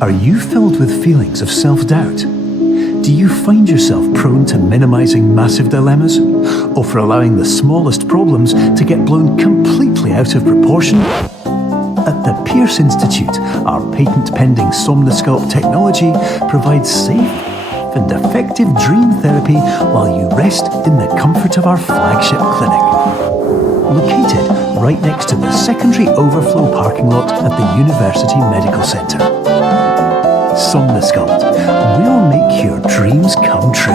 Are you filled with feelings of self-doubt? Do you find yourself prone to minimizing massive dilemmas, or for allowing the smallest problems to get blown completely out of proportion? At the Pierce Institute, our patent-pending Somnosculpt technology provides safe and effective dream therapy while you rest in the comfort of our flagship clinic. Located right next to the secondary overflow parking lot at the University Medical Centre. Somnosculpt, we'll make your dreams come true.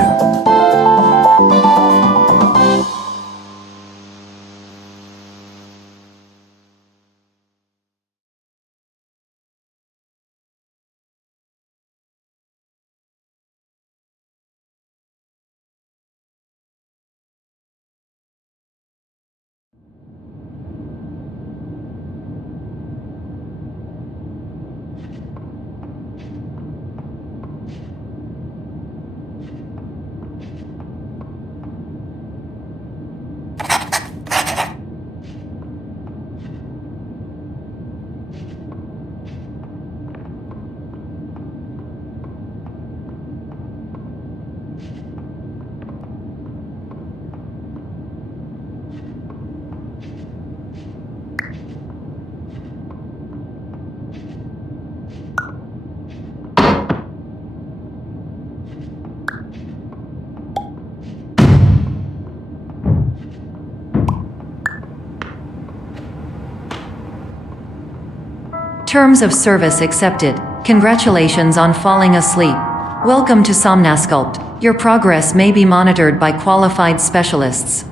Terms of service accepted. Congratulations on falling asleep. Welcome to Somnosculpt. Your progress may be monitored by qualified specialists.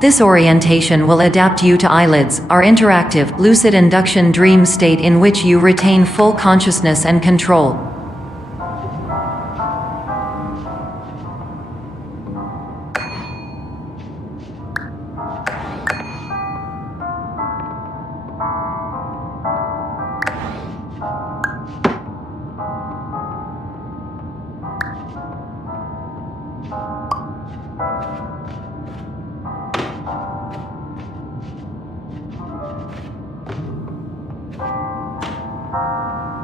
This orientation will adapt you to eyelids, our interactive, lucid induction dream state in which you retain full consciousness and control.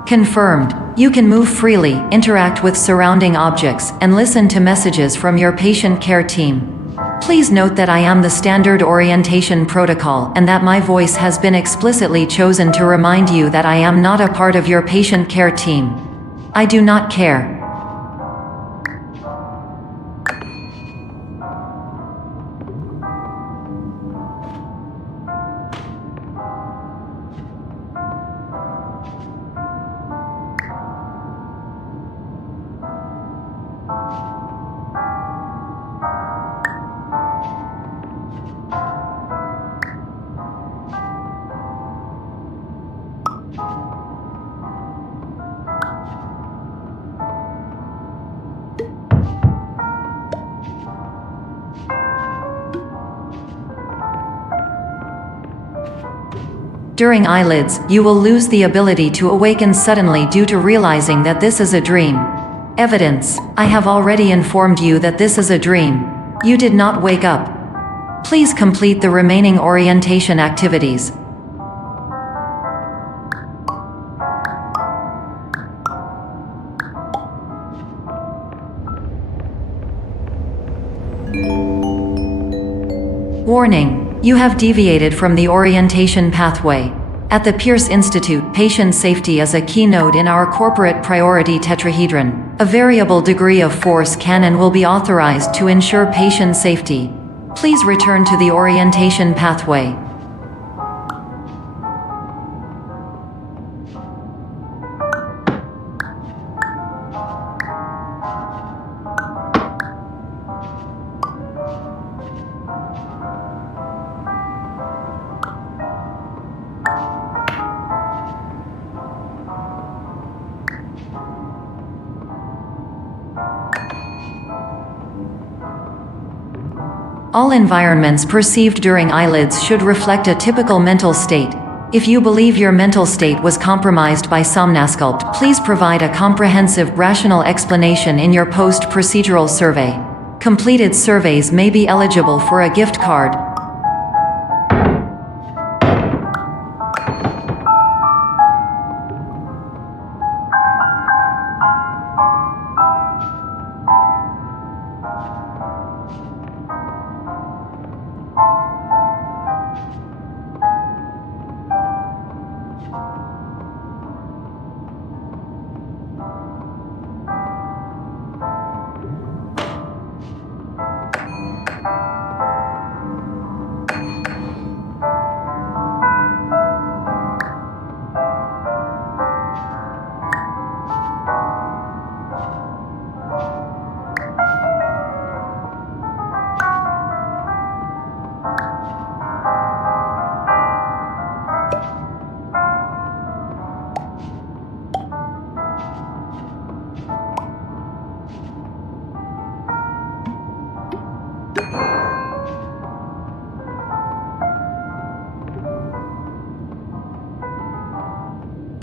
Confirmed. You can move freely, interact with surrounding objects, and listen to messages from your patient care team. Please note that I am the standard orientation protocol and that my voice has been explicitly chosen to remind you that I am not a part of your patient care team. I do not care. During eyelids, you will lose the ability to awaken suddenly due to realizing that this is a dream. Evidence: I have already informed you that this is a dream. You did not wake up. Please complete the remaining orientation activities. Warning: you have deviated from the orientation pathway. At the Pierce Institute, patient safety is a keynote in our corporate priority tetrahedron. A variable degree of force can and will be authorized to ensure patient safety. Please return to the orientation pathway. All environments perceived during eyelids should reflect a typical mental state. If you believe your mental state was compromised by Somnosculpt, please provide a comprehensive, rational explanation in your post-procedural survey. Completed surveys may be eligible for a gift card.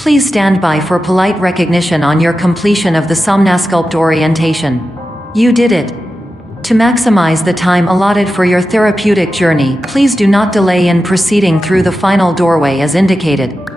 Please stand by for polite recognition on your completion of the Somnasculpt orientation. You did it. To maximize the time allotted for your therapeutic journey, please do not delay in proceeding through the final doorway as indicated.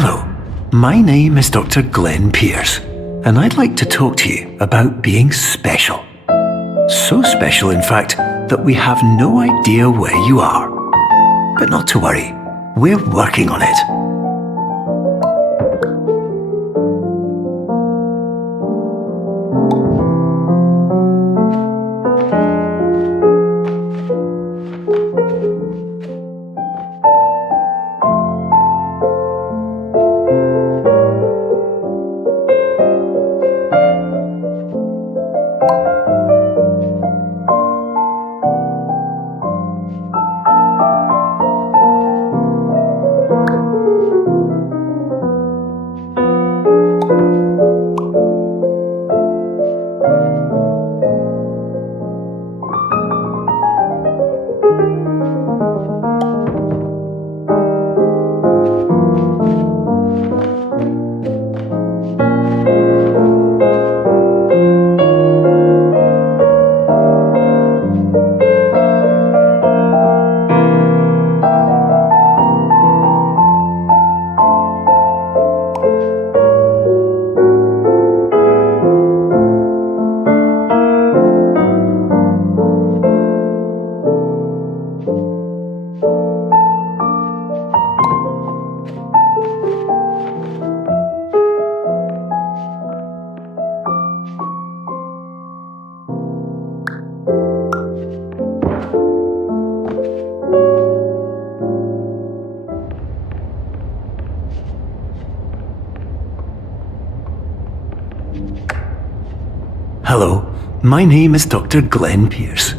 Hello, my name is Dr. Glenn Pierce, and I'd like to talk to you about being special. So special, in fact, that we have no idea where you are. But not to worry, we're working on it. Hello, my name is Dr. Glenn Pierce,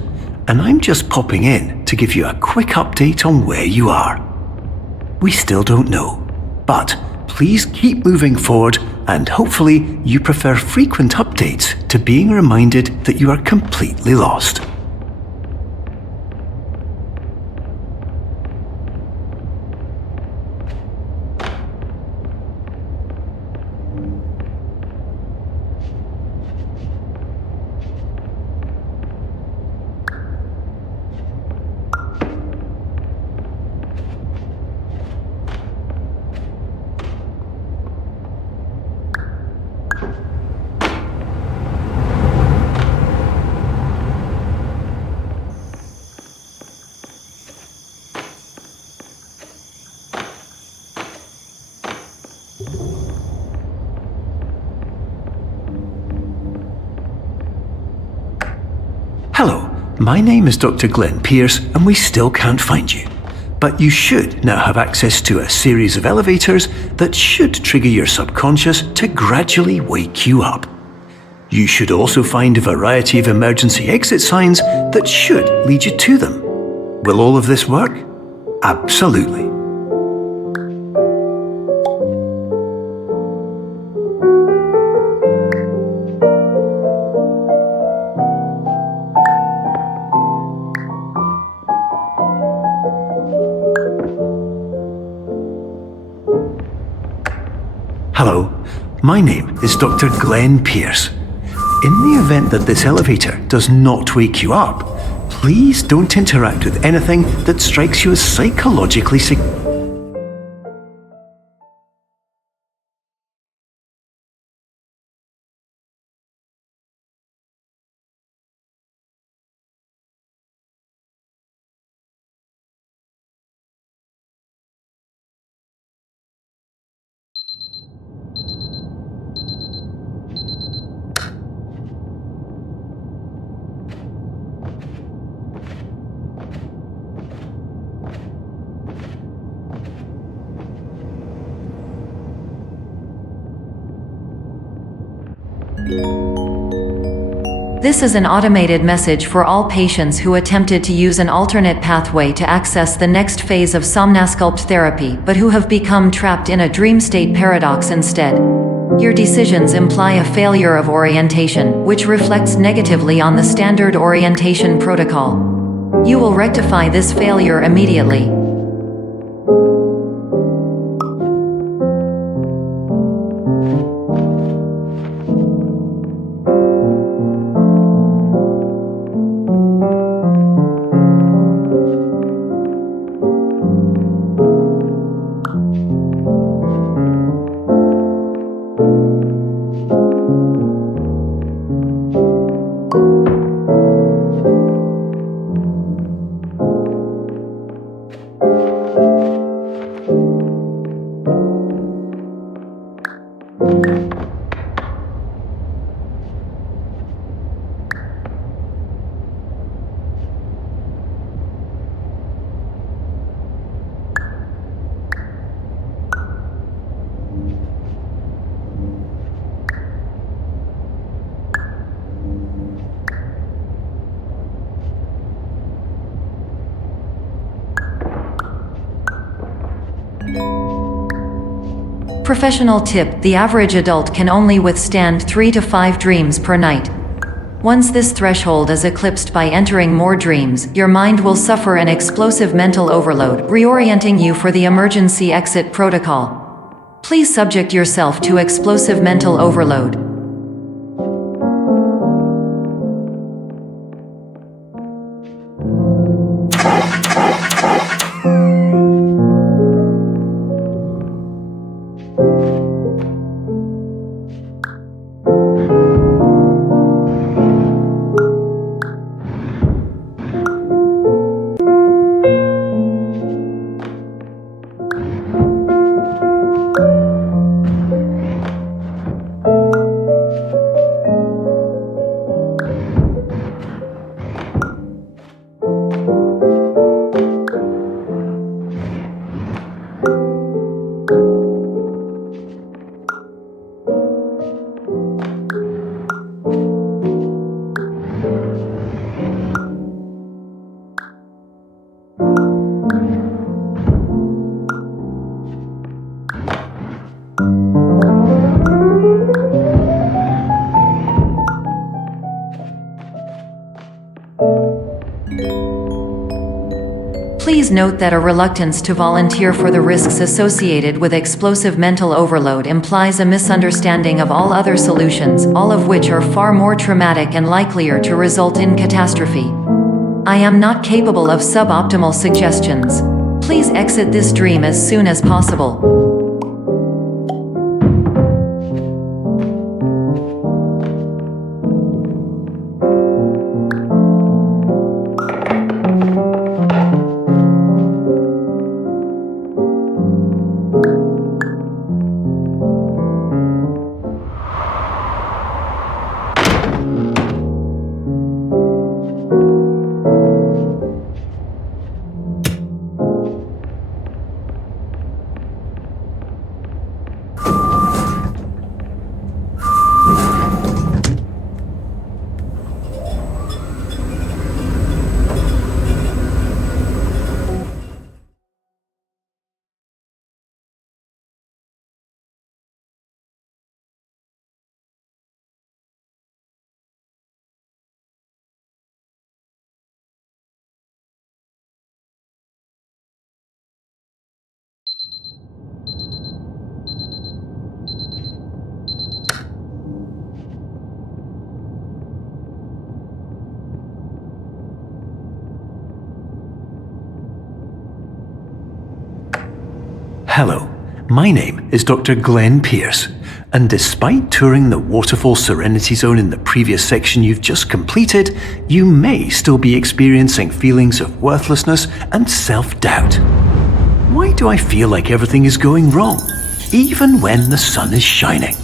and I'm just popping in to give you a quick update on where you are. We still don't know, but please keep moving forward, and hopefully you prefer frequent updates to being reminded that you are completely lost. Hello, my name is Dr. Glenn Pierce, and we still can't find you. But you should now have access to a series of elevators that should trigger your subconscious to gradually wake you up. You should also find a variety of emergency exit signs that should lead you to them. Will all of this work? Absolutely. Hello, my name is Dr. Glenn Pierce. In the event that this elevator does not wake you up, please don't interact with anything that strikes you as psychologically significant. This is an automated message for all patients who attempted to use an alternate pathway to access the next phase of Somnasculpt therapy but who have become trapped in a dream state paradox instead. Your decisions imply a failure of orientation, which reflects negatively on the standard orientation protocol. You will rectify this failure immediately. Professional tip: the average adult can only withstand 3 to 5 dreams per night. Once this threshold is eclipsed by entering more dreams, your mind will suffer an explosive mental overload, reorienting you for the emergency exit protocol. Please subject yourself to explosive mental overload. Please note that a reluctance to volunteer for the risks associated with explosive mental overload implies a misunderstanding of all other solutions, all of which are far more traumatic and likelier to result in catastrophe. I am not capable of suboptimal suggestions. Please exit this dream as soon as possible. Hello, my name is Dr. Glenn Pierce, and despite touring the Waterfall Serenity Zone in the previous section you've just completed, you may still be experiencing feelings of worthlessness and self-doubt. Why do I feel like everything is going wrong, even when the sun is shining?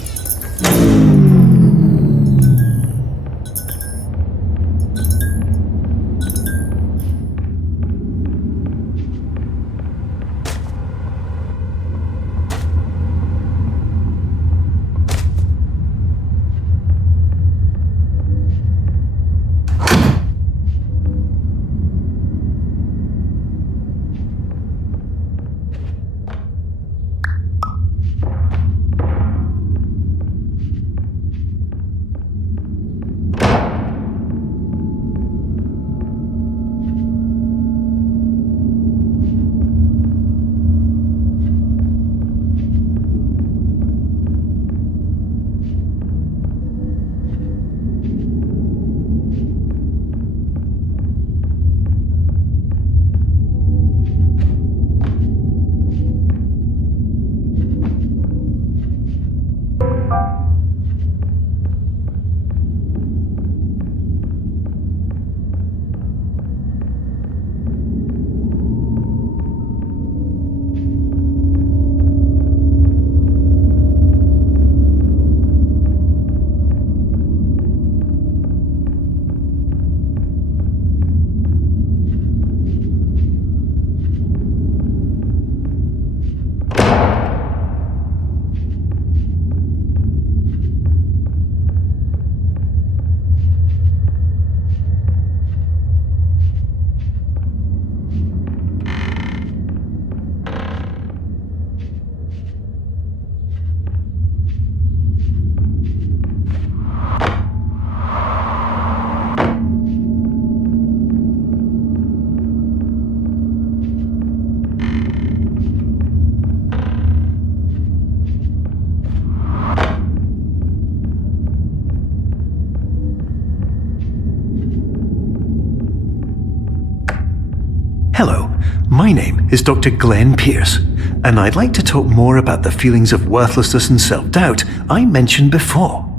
Hello, my name is Dr. Glenn Pierce, and I'd like to talk more about the feelings of worthlessness and self-doubt I mentioned before.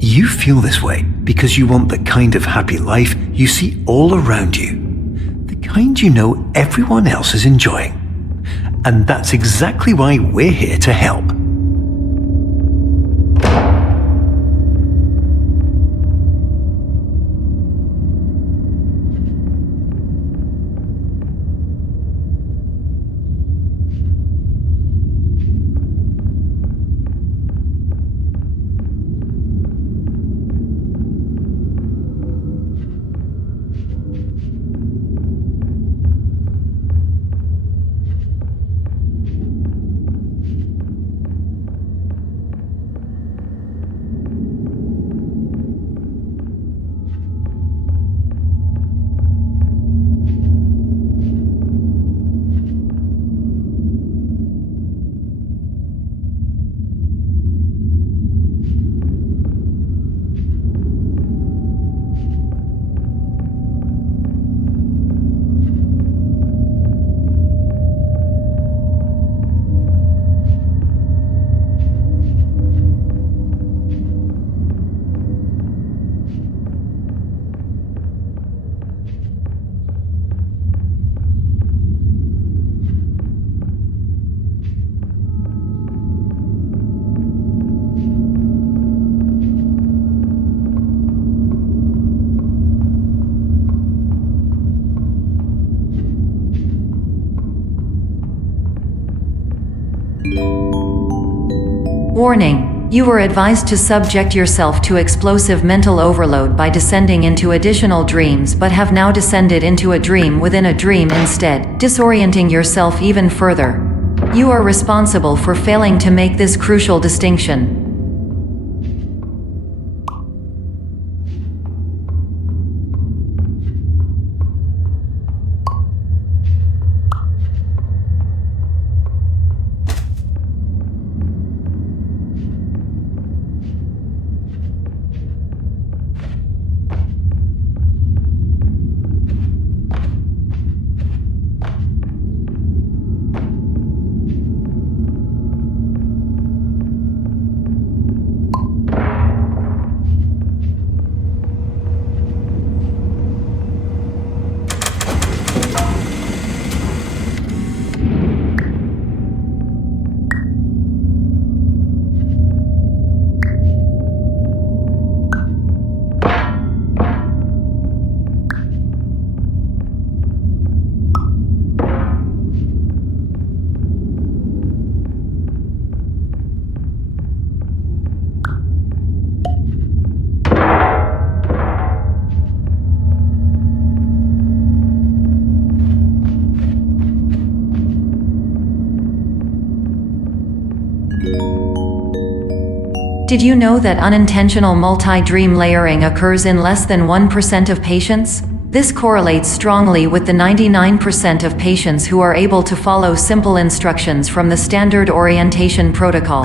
You feel this way because you want the kind of happy life you see all around you, the kind you know everyone else is enjoying. And that's exactly why we're here to help. Warning. You were advised to subject yourself to explosive mental overload by descending into additional dreams, but have now descended into a dream within a dream instead, disorienting yourself even further. You are responsible for failing to make this crucial distinction. Did you know that unintentional multi-dream layering occurs in less than 1% of patients? This correlates strongly with the 99% of patients who are able to follow simple instructions from the standard orientation protocol.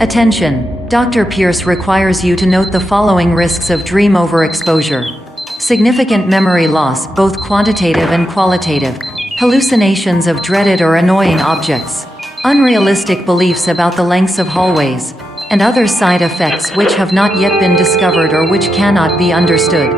Attention! Dr. Pierce requires you to note the following risks of dream overexposure. Significant memory loss, both quantitative and qualitative. Hallucinations of dreaded or annoying objects. Unrealistic beliefs about the lengths of hallways. And other side effects which have not yet been discovered or which cannot be understood.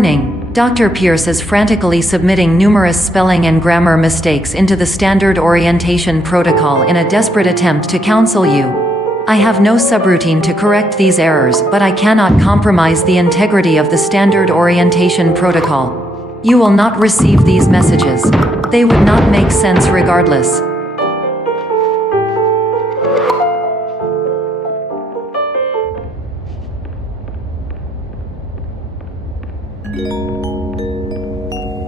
Warning: Dr. Pierce is frantically submitting numerous spelling and grammar mistakes into the standard orientation protocol in a desperate attempt to counsel you. I have no subroutine to correct these errors, but I cannot compromise the integrity of the standard orientation protocol. You will not receive these messages. They would not make sense regardless.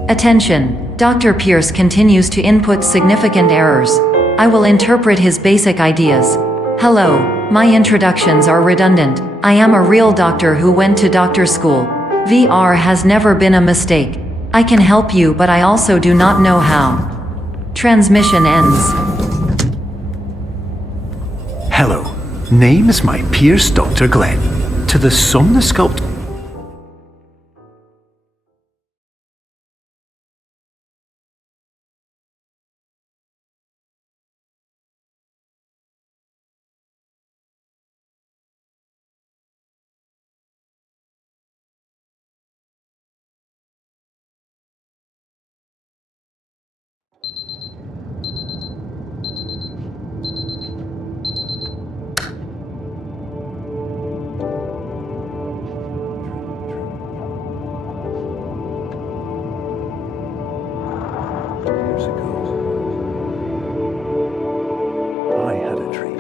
Attention! Dr. Pierce continues to input significant errors. I will interpret his basic ideas. Hello, my introductions are redundant. I am a real doctor who went to doctor school. VR has never been a mistake. I can help you, but I also do not know how. Transmission ends. Hello, name is my Pierce Dr. Glenn. To the Somnosculpt. Years ago, I had a dream.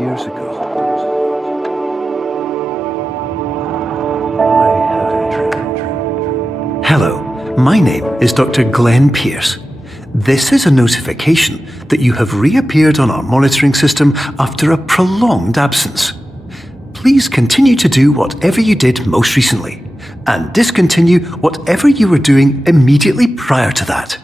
Years ago, I had a dream. Hello, my name is Dr. Glenn Pierce. This is a notification that you have reappeared on our monitoring system after a prolonged absence. Please continue to do whatever you did most recently, and discontinue whatever you were doing immediately prior to that.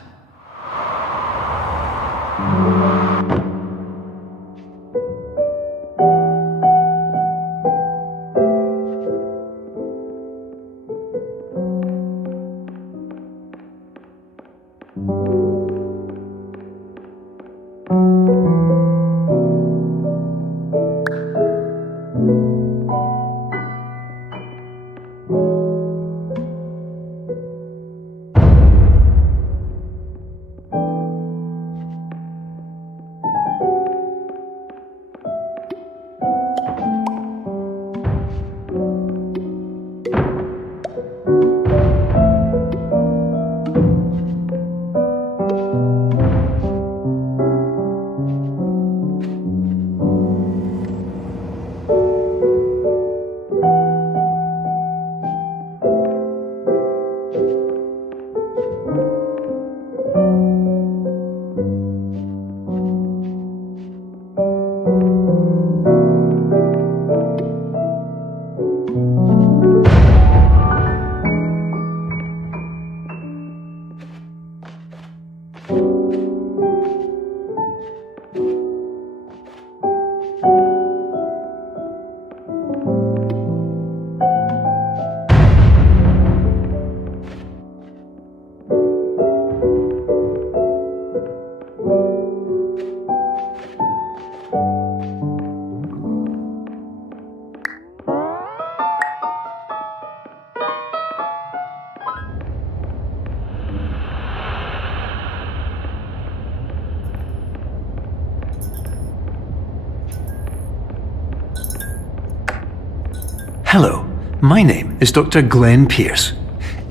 Hello, my name is Dr. Glenn Pierce.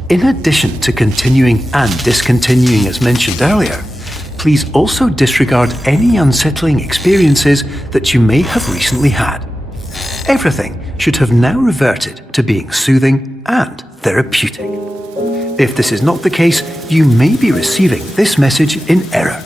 In addition to continuing and discontinuing as mentioned earlier, please also disregard any unsettling experiences that you may have recently had. Everything should have now reverted to being soothing and therapeutic. If this is not the case, you may be receiving this message in error.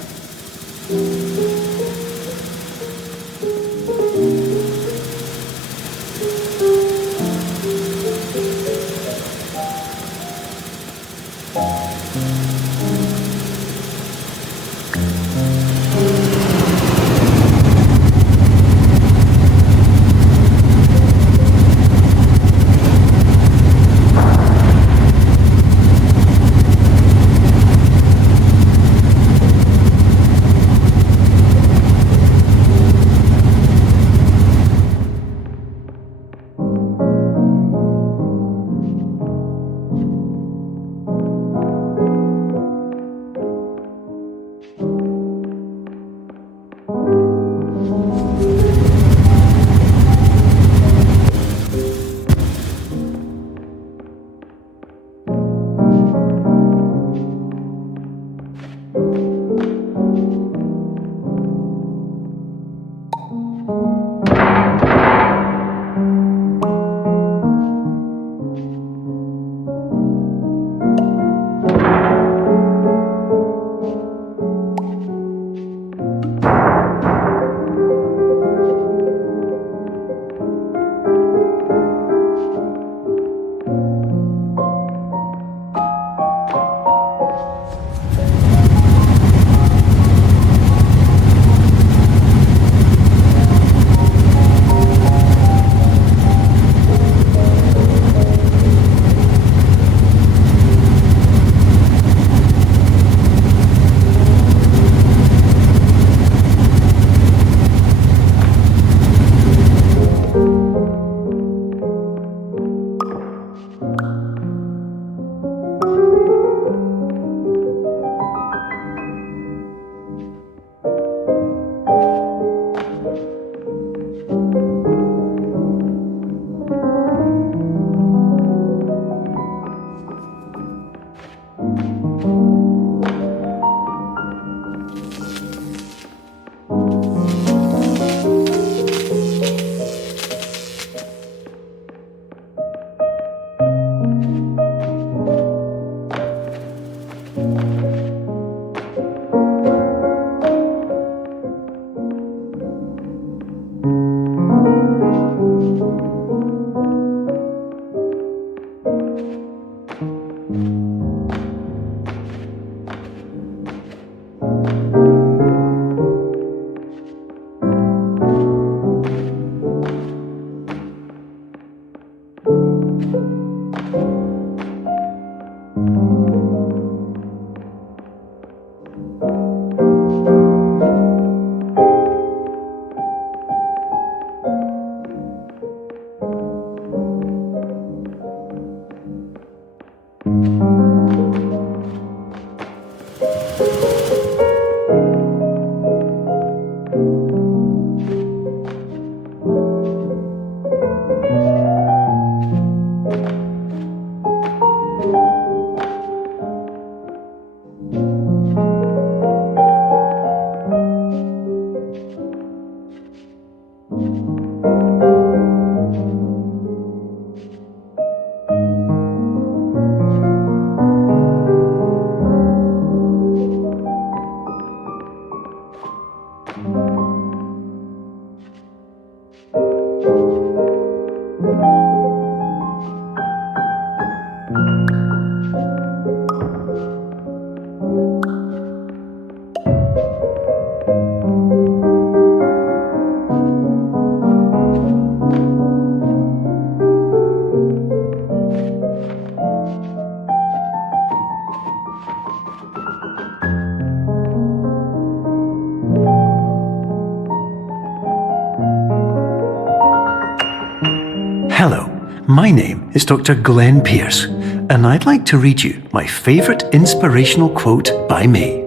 My name is Dr. Glenn Pierce, and I'd like to read you my favourite inspirational quote by me.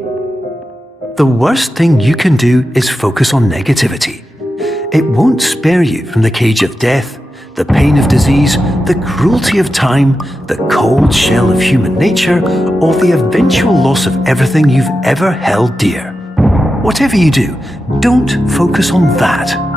The worst thing you can do is focus on negativity. It won't spare you from the cage of death, the pain of disease, the cruelty of time, the cold shell of human nature, or the eventual loss of everything you've ever held dear. Whatever you do, don't focus on that.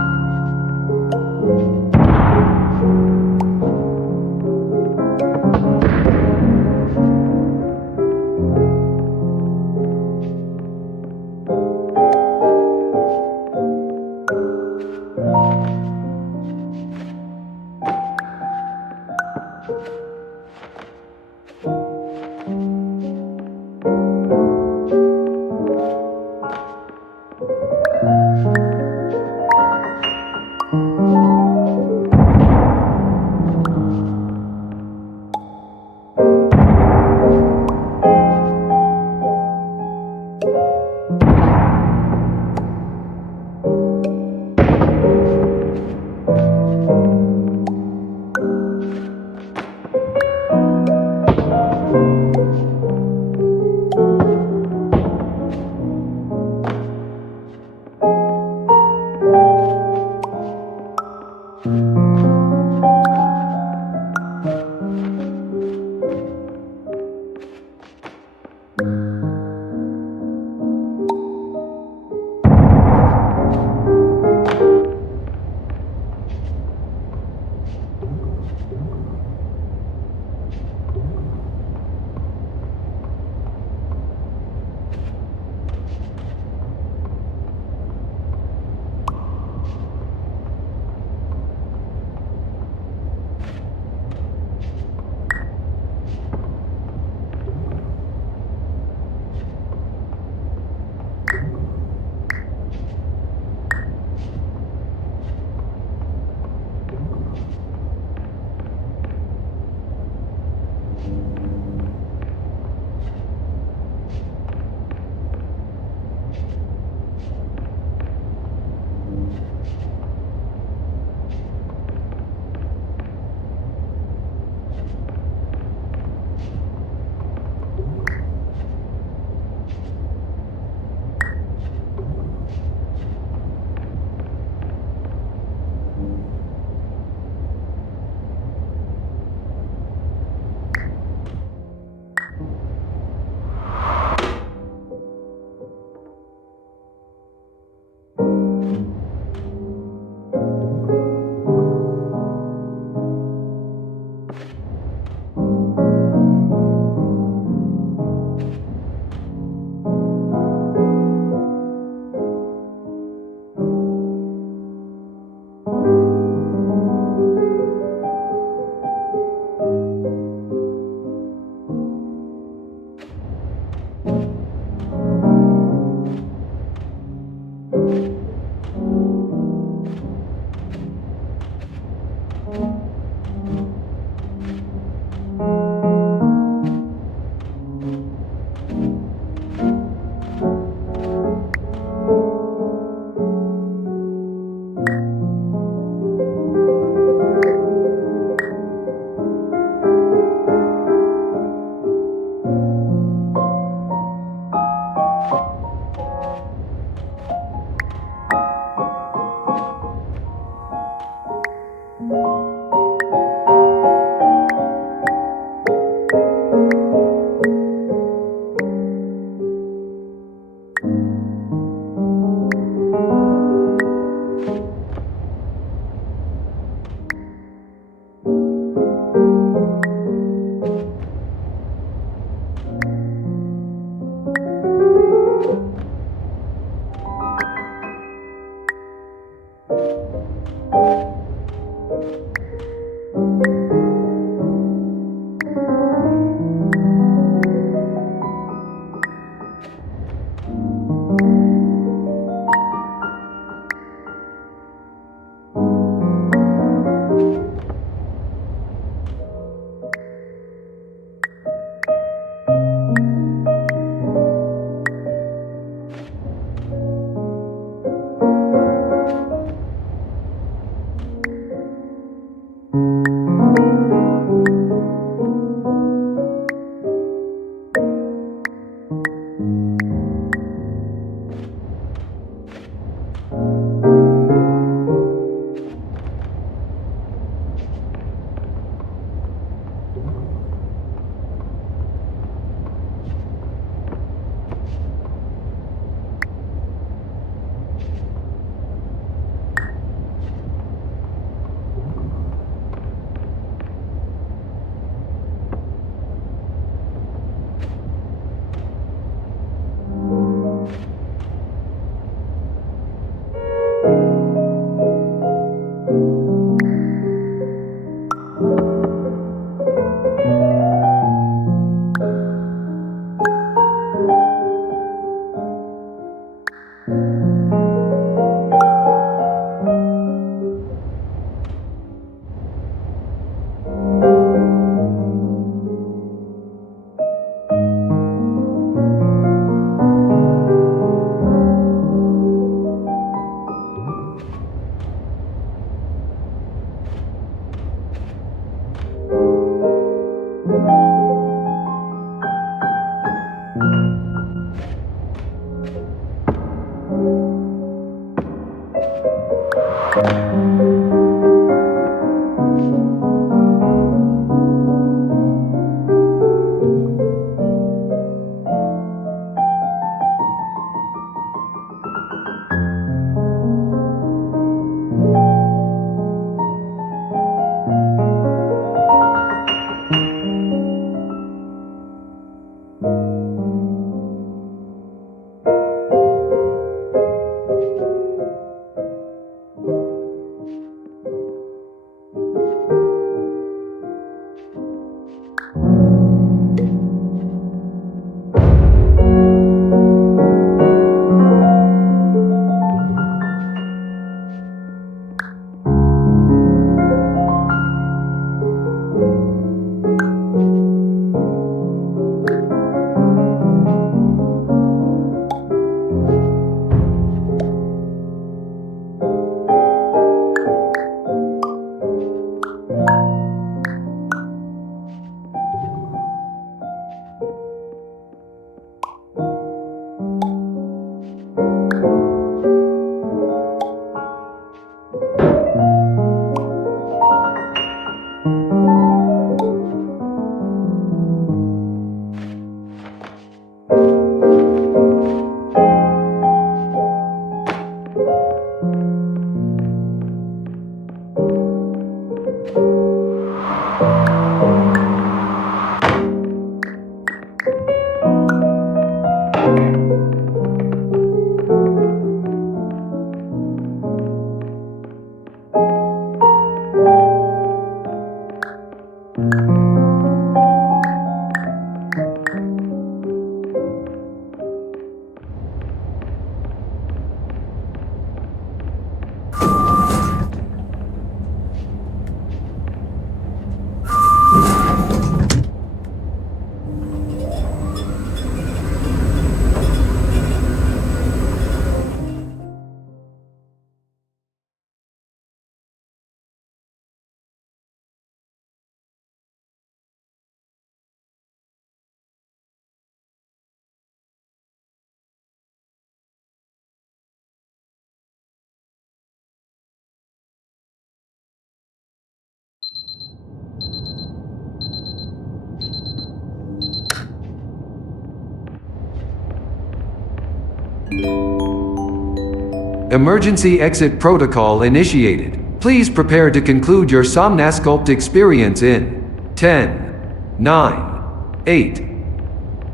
Emergency exit protocol initiated. Please prepare to conclude your Somnasculpt experience in 10, 9, 8.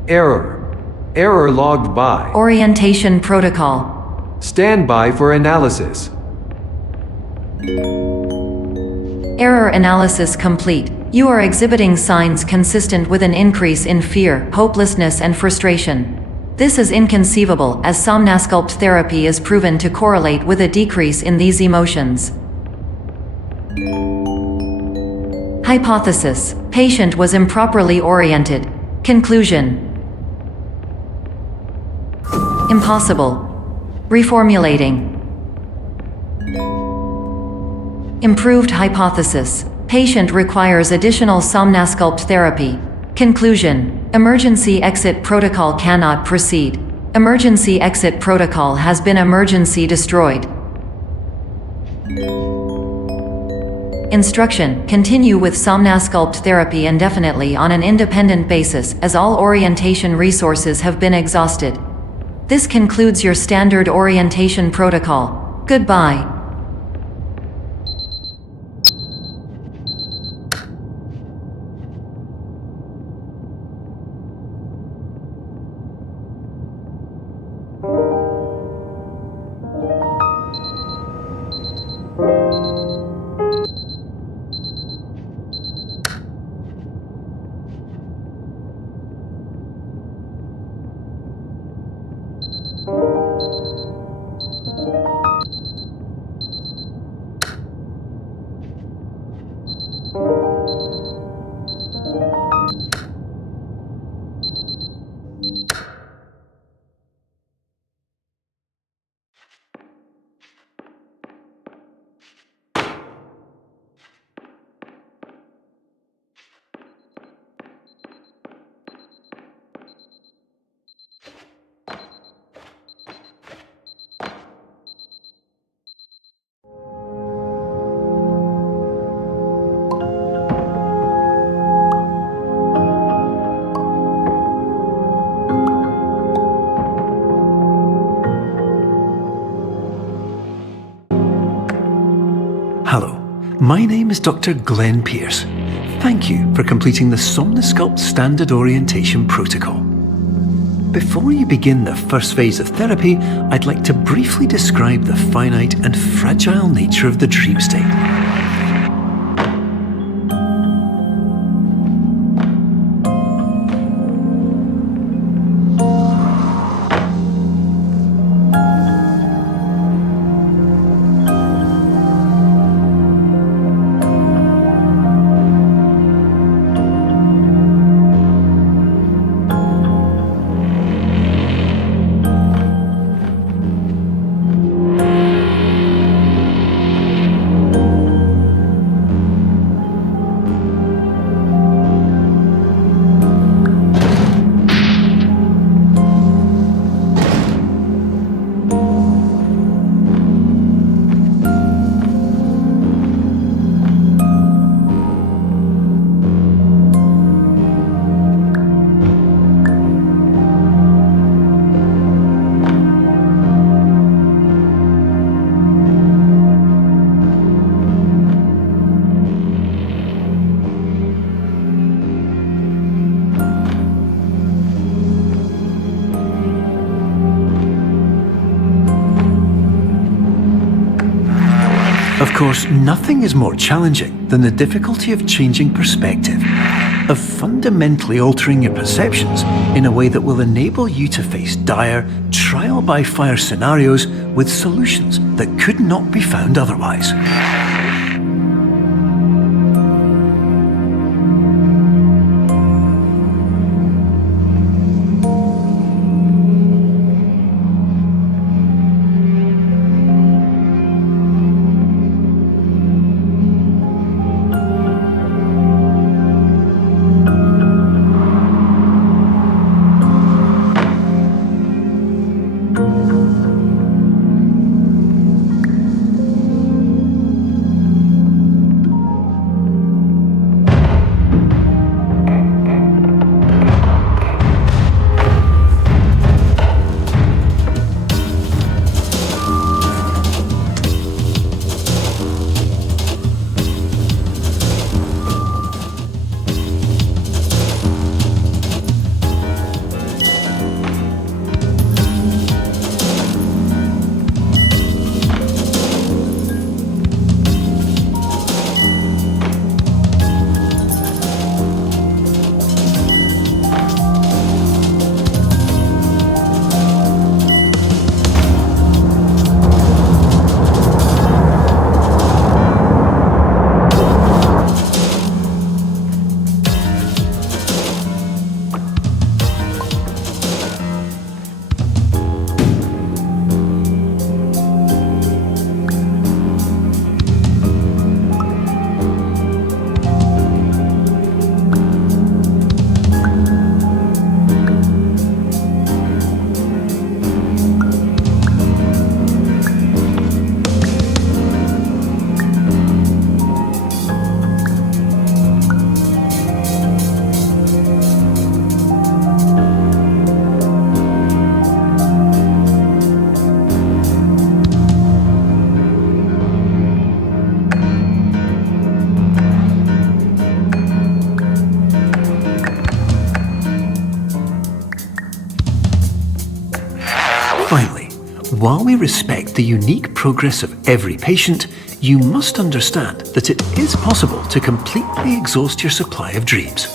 Error. Error logged by. Orientation protocol. Stand by for analysis. Error analysis complete. You are exhibiting signs consistent with an increase in fear, hopelessness, and frustration. This is inconceivable, as Somnasculpt therapy is proven to correlate with a decrease in these emotions. Hypothesis: patient was improperly oriented. Conclusion: impossible. Reformulating. Improved hypothesis: patient requires additional Somnasculpt therapy. Conclusion: emergency exit protocol cannot proceed. Emergency exit protocol has been emergency destroyed. Instruction: continue with Somnasculpt therapy indefinitely on an independent basis, as all orientation resources have been exhausted. This concludes your standard orientation protocol. Goodbye. Hello, my name is Dr. Glenn Pierce. Thank you for completing the Somnasculpt Standard Orientation Protocol. Before you begin the first phase of therapy, I'd like to briefly describe the finite and fragile nature of the dream state. Of course, nothing is more challenging than the difficulty of changing perspective, of fundamentally altering your perceptions in a way that will enable you to face dire, trial-by-fire scenarios with solutions that could not be found otherwise. While we respect the unique progress of every patient, you must understand that it is possible to completely exhaust your supply of dreams,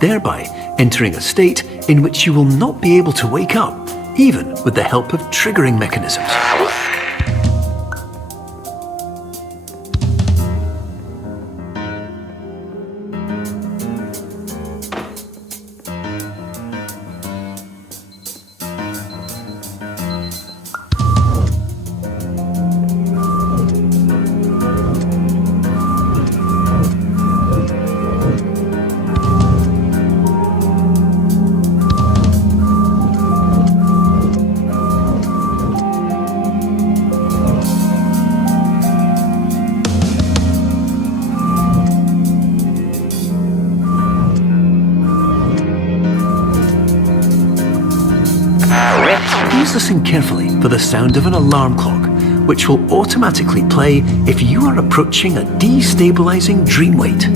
thereby entering a state in which you will not be able to wake up, even with the help of triggering mechanisms. Please listen carefully for the sound of an alarm clock, which will automatically play if you are approaching a destabilizing dream weight.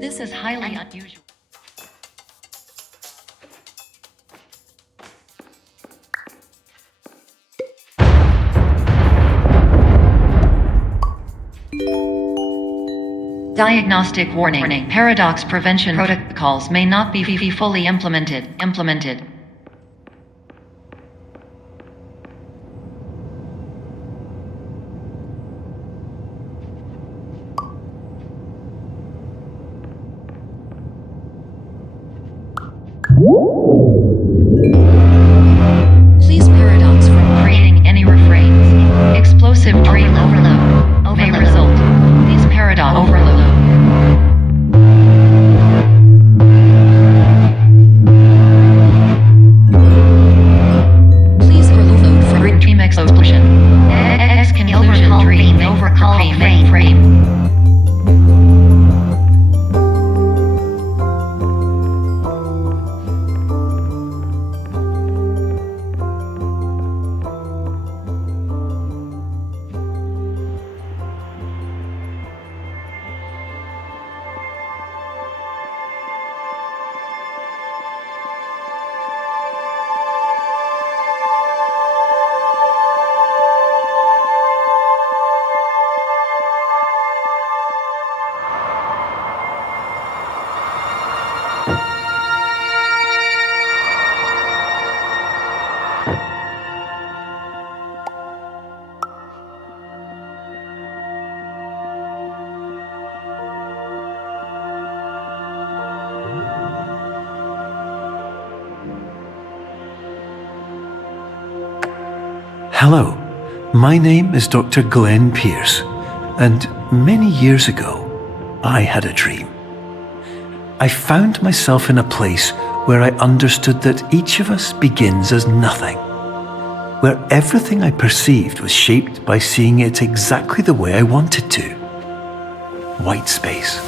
This is highly unusual. Diagnostic warning. Paradox prevention protocols may not be fully implemented. Please paradox from creating any refrains. Explosive dream overload may result. Please paradox overload. Please overload for dream explosion. Exclusion dream overcall frame. Hello, my name is Dr. Glenn Pierce, and many years ago, I had a dream. I found myself in a place where I understood that each of us begins as nothing, where everything I perceived was shaped by seeing it exactly the way I wanted to. White space.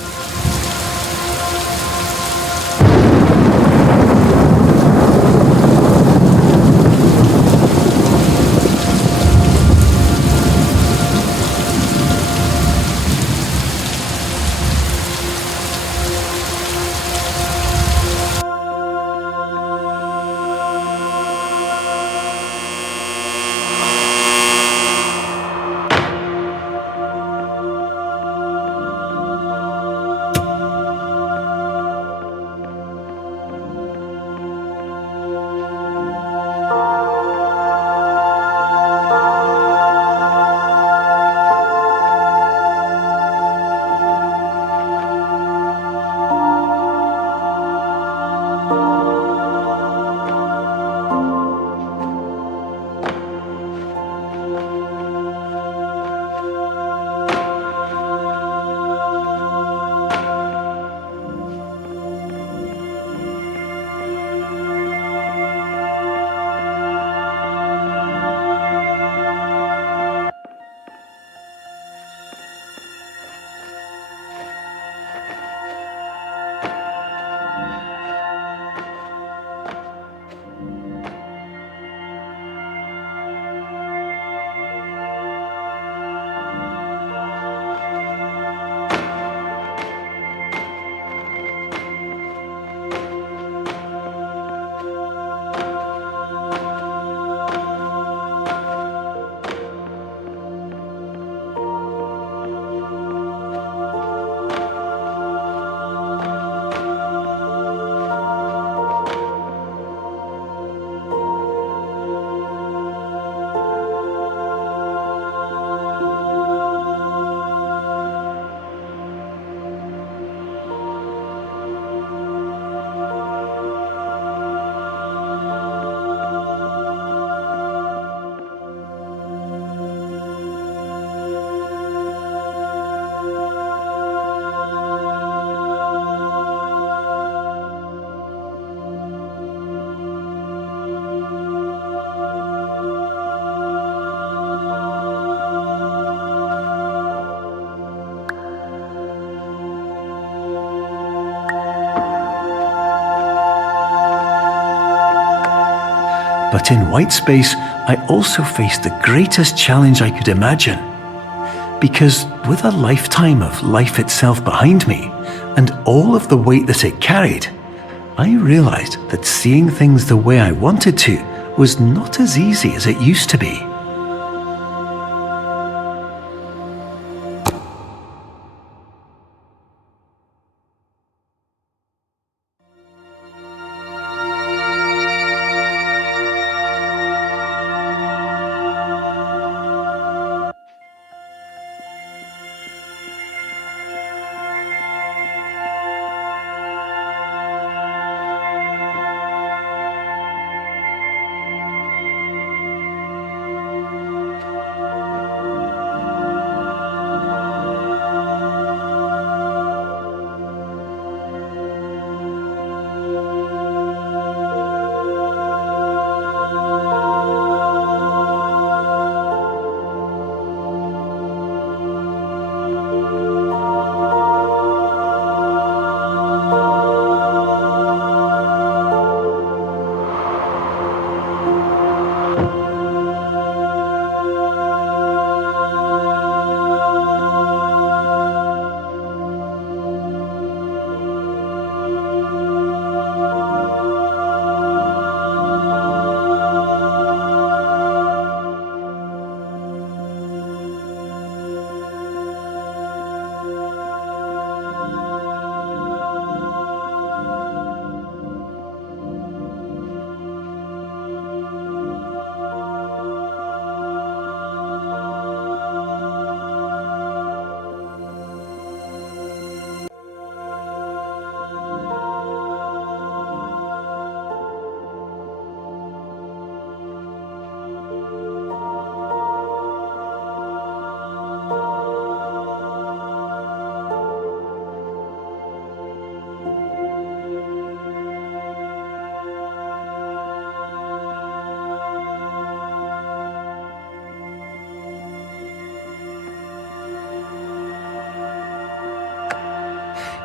But in white space, I also faced the greatest challenge I could imagine. Because with a lifetime of life itself behind me, and all of the weight that it carried, I realized that seeing things the way I wanted to was not as easy as it used to be.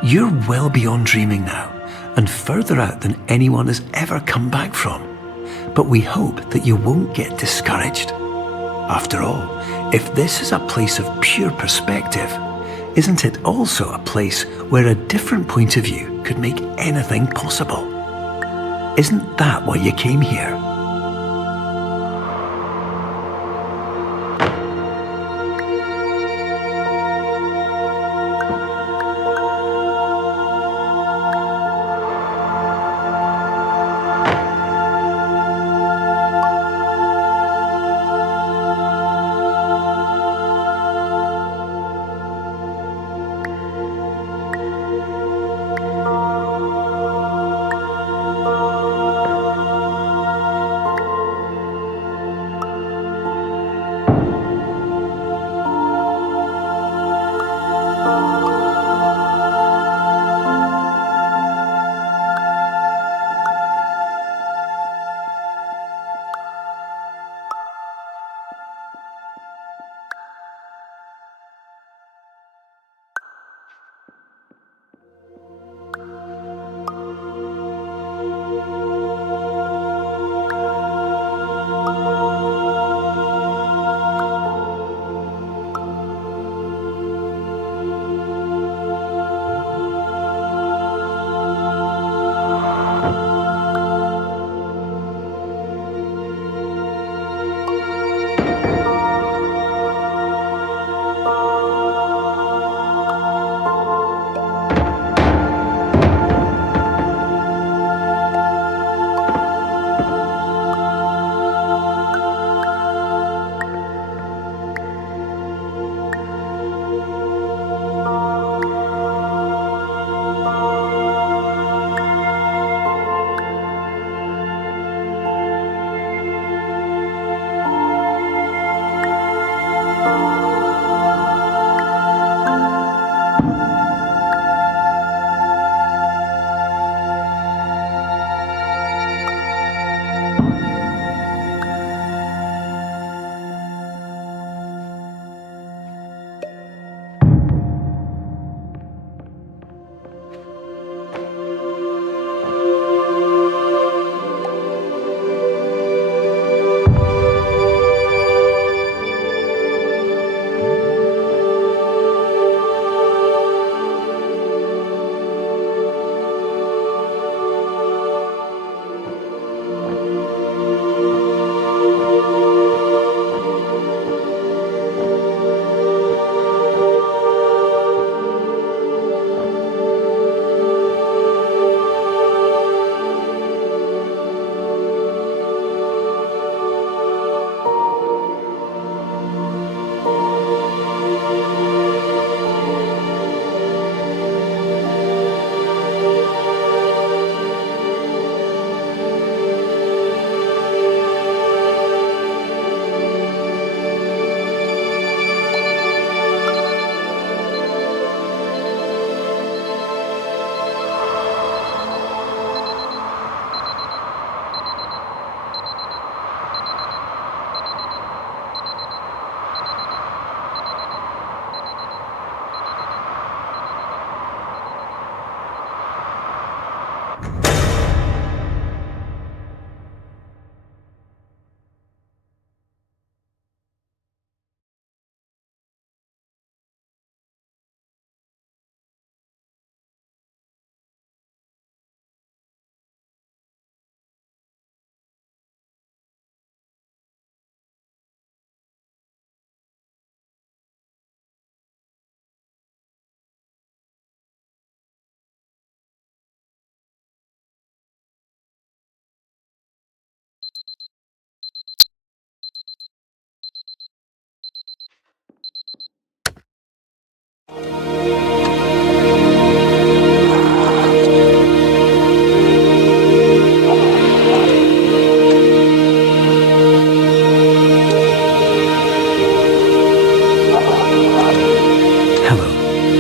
You're well beyond dreaming now, and further out than anyone has ever come back from. But we hope that you won't get discouraged. After all, if this is a place of pure perspective, isn't it also a place where a different point of view could make anything possible? Isn't that why you came here?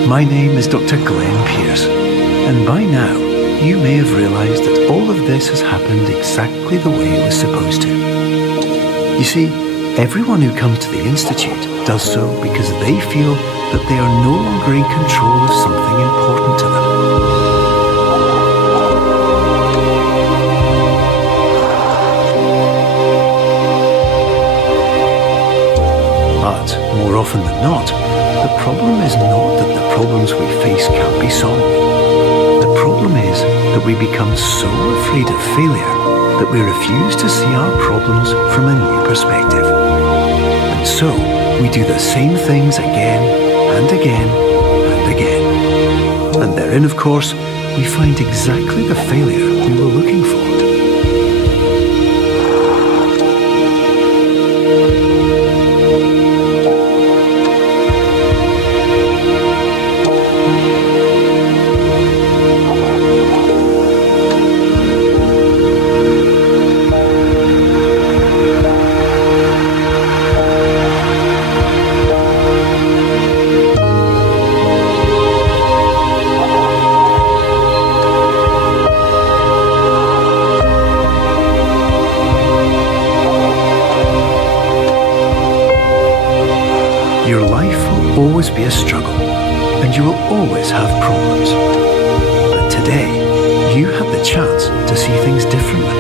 My name is Dr. Glenn Pierce, and by now you may have realised that all of this has happened exactly the way it was supposed to. You see, everyone who comes to the Institute does so because they feel that they are no longer in control of something important to them. But more often than not, the problem is not that the problems we face can't be solved. The problem is that we become so afraid of failure that we refuse to see our problems from a new perspective. And so, we do the same things again and again and again. And therein, of course, we find exactly the failure we were looking for. Your life will always be a struggle, and you will always have problems. But today, you had the chance to see things differently.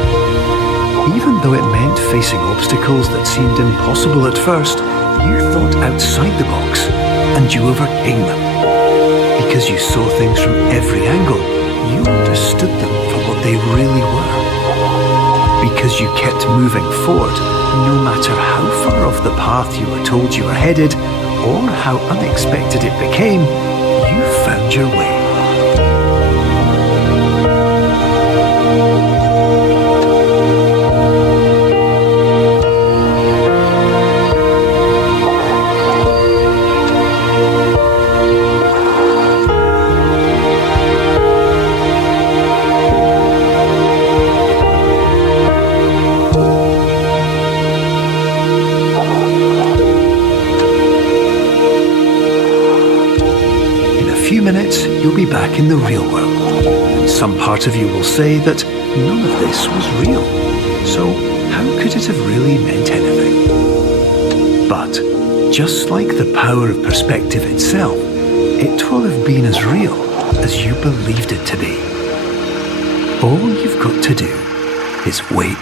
Even though it meant facing obstacles that seemed impossible at first, you thought outside the box, and you overcame them. Because you saw things from every angle, you understood them for what they really were. Because you kept moving forward, no matter how far off the path you were told you were headed, or how unexpected it became, you found your way. Minutes, you'll be back in the real world. And some part of you will say that none of this was real. So how could it have really meant anything? But just like the power of perspective itself, it will have been as real as you believed it to be. All you've got to do is wait